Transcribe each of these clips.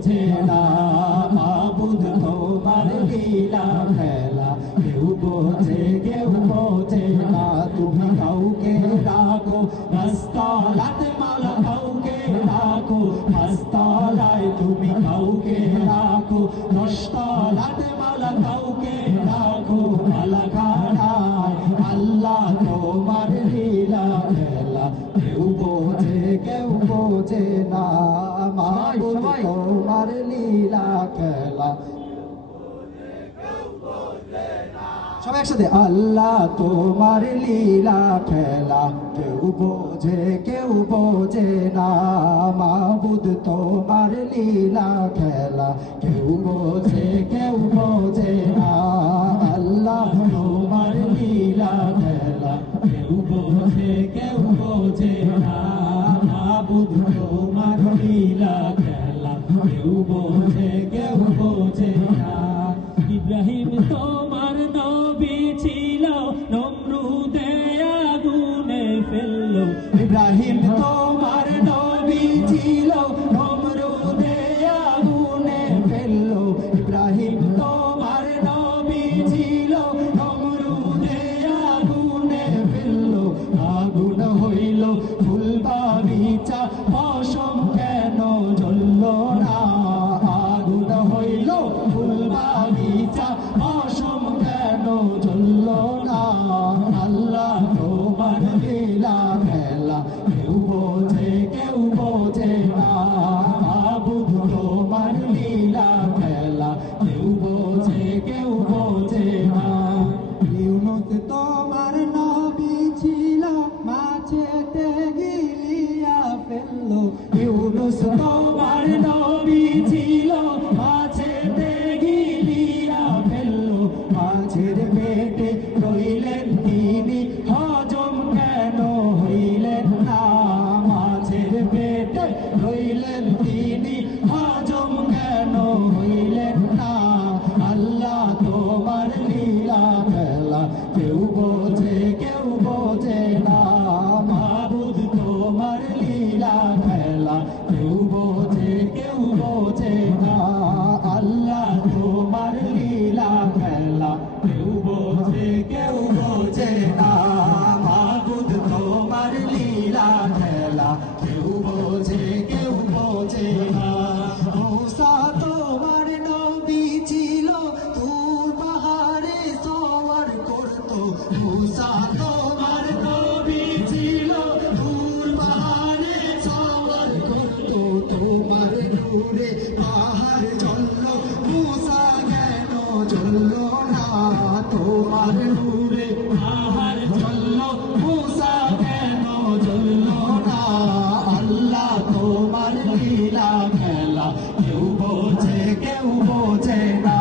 বোঝে না মাবুদ তোমার লীলা খেলা কেউ বোঝে না তুমি কাউকে রাখো রাস্তালাতে মালা কাউকে রাখো হাসতালায় তুমি কাউকে রাখো দশতালাতে মালা কাউকে রাখো মালা খানায় আল্লাহ তোমার লীলা খেলা কেউ বোঝে না মাবুদ তোমার লীলা খেলা সবাই একসাথে আল্লাহ তোমার লীলা খেলা কেউ বোঝে না মাবুদ তোমার লীলা খেলা কেউ বোঝে না আল্লাহ তোমার লীলা খেলা কেউ বোঝে না মাবুদ তোমার লীলা খেলা কেউ বোঝে না ইব্রাহিম তোমার নবী ছিল নমরুদে আগুনে ফেললো ইব্রাহিম তোমার নবী ছিল নমরুদে আগুনে ফেললো ইব্রাহিম তোমার নবী ছিল নমরুদে আগুনে ফেললো আগুন হইল ফুল বাগিচা পশম কেন জ্বললো না আগুন হইল ফুল বাগিচা পশম কেন জ্বললো না আল্লাহ তোমার লীলা খেলা কেউ বোঝে না মাবুদ তোমার লীলা খেলা কেউ বোঝে না ইউনুস তোমার নবী ছিল মাছেতে গিলিয়া ফেললো ইউনুস তোমার নবী ছিল মাছেতে গিলিয়া ফেললো মাছের পেটে রইলেন তিনি হজম কেন হইলেন না মাছের পেটে রইলেন তিনি হজম কেন হইলেন না আল্লাহ তোমার লীলা খেলা কেউ বোঝে না মাবুদ তোমার লীলা খেলা কেউ বোঝে না আল্লাহ তোমার লীলা খেলা কেউ বোঝে না মাবুদ তোমার লীলা খেলা কেউ বোঝে না মূসা তোমার নবী ছিল তুর পাহাড়ে সওয়ার করতো মূসা তোমার নবী ছিল তুর পাহাড়ে সওয়ার করতো তোমার নূরে পাহাড় জ্বললো মূসা কেন জ্বললো না তোমার নূরে পাহাড় জ্বললো মূসা কেন জ্বললো না আল্লাহ তোমার লীলা খেলা কেউ বোঝে না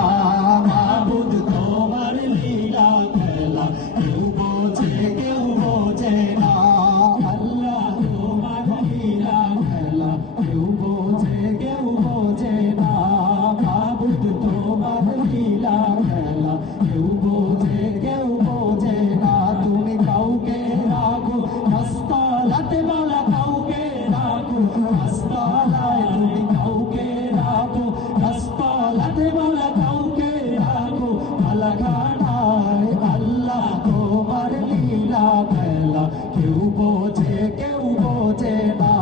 মাবুদ তোমার লীলা খেলা কেউ বোঝে না আল্লাহ তোমার লীলা খেলা কেউ বোঝে না মাবুদ তোমার লীলা খেলা কেউ বোঝে না তুমি কাউকে রাখো হাসতালাতে মালা কাউকে রাখো হাসতালায় তুমি কাউকে রাখো হাসতালাতে মালা কাউকে রাখো মালা খানায় আল্লাহ তোমার লীলা খেলা কেউ বোঝে না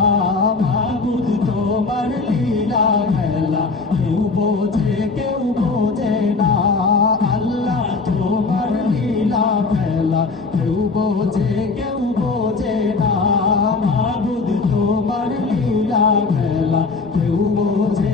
মাবুদ তোমার লীলা খেলা কেউ বোঝে না আল্লাহ তোমার লীলা খেলা কেউ বোঝে না মাবুদ তোমার লীলা খেলা কেউ বোঝে